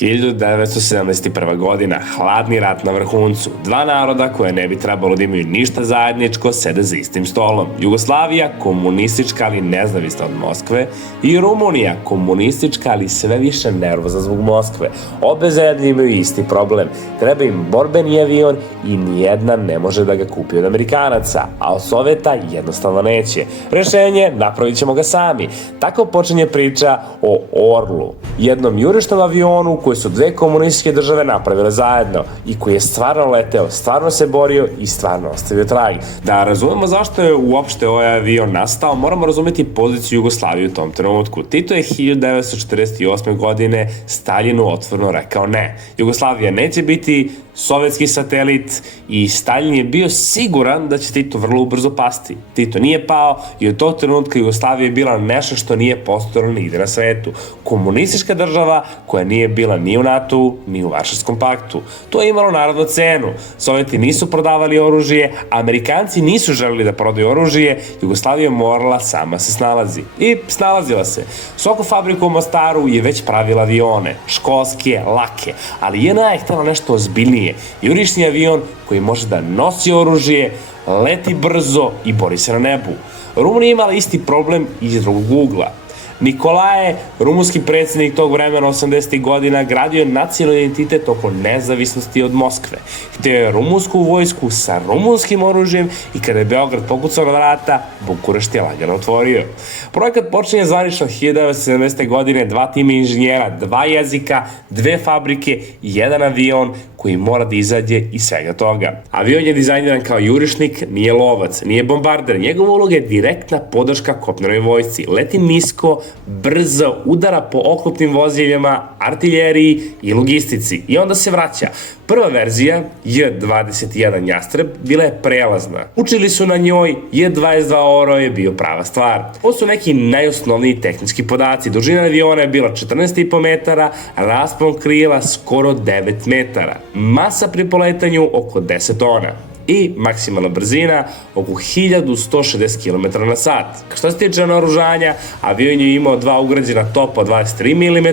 1971. godina, hladni rat na vrhuncu. Dva naroda koje ne bi trebalo da imaju ništa zajedničko sede za istim stolom. Jugoslavija, komunistička ali nezavisna od Moskve, i Rumunija, komunistička ali sve više nervozna zbog Moskve. Obe zemlje imaju isti problem. Treba im borbeni avion i nijedna ne može da ga kupi od Amerikanaca, a od Sovjeta jednostavno neće. Rešenje, napravit ćemo ga sami. Tako počinje priča o Orlu, jednom jurišnom avionu koji su dve komunističke države napravile zajedno i koji je stvarno leteo, stvarno se borio i stvarno ostavio trag. Da razumemo zašto je uopšte ovaj avion nastao, moramo razumeti poziciju Jugoslavije u tom trenutku. Tito je 1948. godine Staljinu otvoreno rekao ne. Jugoslavija neće biti sovjetski satelit i Staljin je bio siguran da će Tito vrlo ubrzo pasti. Tito nije pao i od tog trenutka Jugoslavija je bila nešto što nije postojalo nigde na svetu. Komunistička država koja nije bila ni u NATO-u, ni u Varšavskom paktu. To je imalo naravno cenu. Sovjeti nisu prodavali oružje, Amerikanci nisu želeli da prodaju oružje, Jugoslavija morala sama se snalazi. I snalazila se. Soko fabriku u Mostaru je već pravila avione, školske, lake, ali JNA je htjela nešto ozbiljnije. Jurišni avion koji može da nosi oružje, leti brzo i bori se na nebu. Rumunija je imala isti problem iz drugog ugla. Nikolaje, rumunski predsjednik tog vremena 80. godina, gradio je nacionalni identitet oko nezavisnosti od Moskve. Htio je rumunsku vojsku sa rumunskim oružjem i kada je Beograd pokucao na vrata, Bukurešt je lagano otvorio. Projekat počinje zvanično 1970. godine, dva tima inženjera, dva jezika, dve fabrike i jedan avion koji mora da izađe iz svega toga. Avion je dizajniran kao jurišnik, nije lovac, nije bombarder. Njegova uloga je direktna podrška kopnenoj vojsci. Leti nisko, brzo, udara po oklopnim voziljama, artiljeriji i logistici. I onda se vraća. Prva verzija, J-21 Jastreb, bila je prelazna. Učili su na njoj, J-22 Oro je bio prava stvar. Ovo su neki najosnovniji tehnički podaci. Dužina aviona je bila 14,5 metara, raspon krila skoro 9 metara. Masa pri poletanju oko 10 tona. I maksimalna brzina oko 1160 km na sat. Što se tiče naoružanja, avion je imao dva ugrađena topa od 23 mm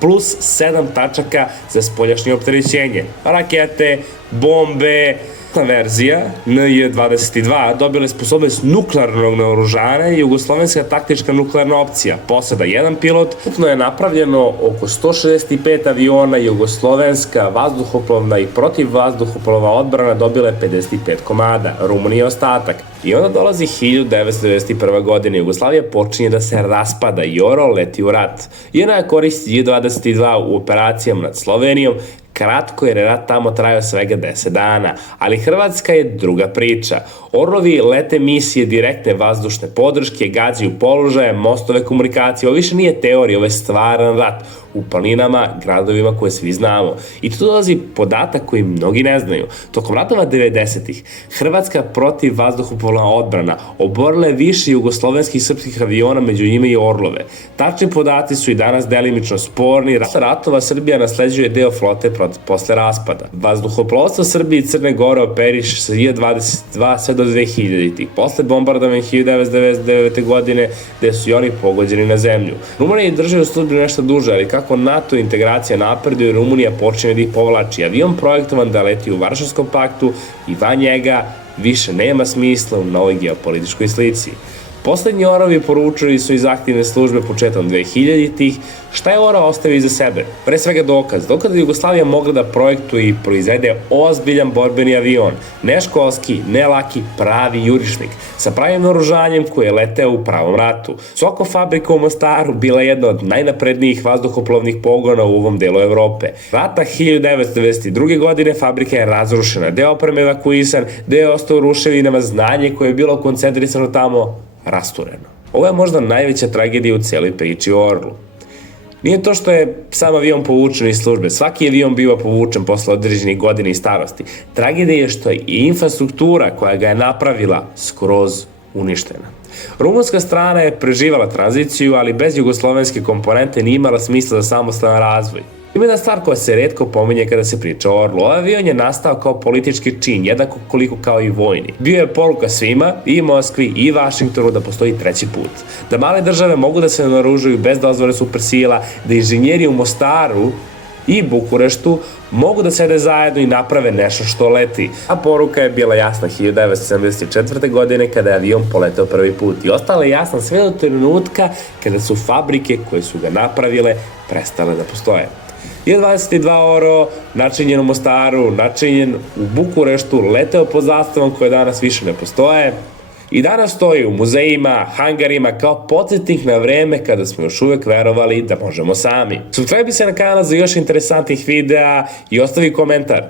plus 7 tačaka za spoljašnje opterećenje. Rakete, bombe. Verzija NJ-22 dobila je sposobnost nuklearnog naoružanja i jugoslovenska taktička nuklearna opcija. Posada jedan pilot. Ukupno je napravljeno oko 165 aviona, jugoslovenska vazduhoplovna i protivvazduhoplovna odbrana dobila je 55 komada, Rumunija ostatak. I onda dolazi 1991. godine, Jugoslavija počinje da se raspada i Oro leti u rat. JNA koristi J-22 u operacijama nad Slovenijom, kratko jer je rat tamo trajao svega 10 dana, ali Hrvatska je druga priča. Orlovi lete misije direktne vazdušne podrške, gađaju položaje, mostove komunikacije, ovo više nije teorija, ovo je stvaran rat u planinama, gradovima koje svi znamo. I tu dolazi podatak koji mnogi ne znaju. Tokom ratova 90-ih, Hrvatska protiv vazduhoplovna odbrana oborila je više jugoslovenskih i srpskih aviona, među njima i Orlove. Tačni podaci su i danas delimično sporni. Posle ratova Srbija nasleđuje deo flote posle raspada. Vazduhoplovstvo Srbije i Crne Gore operiše sa J-22 sve do 2000-ih. Posle bombardovanja 1999. godine, gde su i oni pogođeni na zemlju. Rumunija drži u službi nešto duže, ali kako NATO integracija napreduje, Rumunija počinje da ih povlači. Avion projektovan da leti u Varšavskom paktu i van njega više nema smisla u novoj geopolitičkoj slici. Poslednji Orovi poručili su iz aktivne službe početkom 2000-ih. Šta je Oro ostavio iza sebe? Pre svega dokaz da Jugoslavija mogla da projektuje i proizvede ozbiljan borbeni avion. Ne školski, ne laki, pravi jurišnik. Sa pravim naoružanjem koji je leteo u pravom ratu. Soko fabrika u Mostaru bila je jedna od najnaprednijih vazduhoplovnih pogona u ovom delu Evrope. Rata 1992. godine fabrika je razrušena, deo opreme evakuisan, deo je ostao u ruševinama, znanje koje je bilo koncentrisano tamo rastureno. Ovo je možda najveća tragedija u cijeloj priči o Orlu. Nije to što je sam avion povučen iz službe, svaki avion biva povučen posle određenih godina i starosti. Tragedija je što je i infrastruktura koja ga je napravila skroz uništena. Rumunska strana je preživala tranziciju, ali bez jugoslovenske komponente nije imala smisla za samostalan razvoj. Ima jedna stvar koja se retko pominje kada se priča o Orlu. Ovaj avion je nastao kao politički čin, jednako koliko kao i vojni. Bio je poruka svima, i Moskvi i Vašingtonu, da postoji treći put. Da male države mogu da se naoružaju bez dozvole supersila, da inženjeri u Mostaru i Bukureštu mogu da sede zajedno i naprave nešto što leti. A poruka je bila jasna 1974. godine kada je avion poleteo prvi put i ostala je jasna sve do trenutka kada su fabrike koje su ga napravile prestale da postoje. Il-22 Oro, načinjen u Mostaru, načinjen u Bukureštu, leteo pod zastavom koje danas više ne postoje i danas stoji u muzejima, hangarima kao podsjetnik na vreme kada smo još uvek verovali da možemo sami. Subscribe se na kanal za još interesantnih videa i ostavi komentar.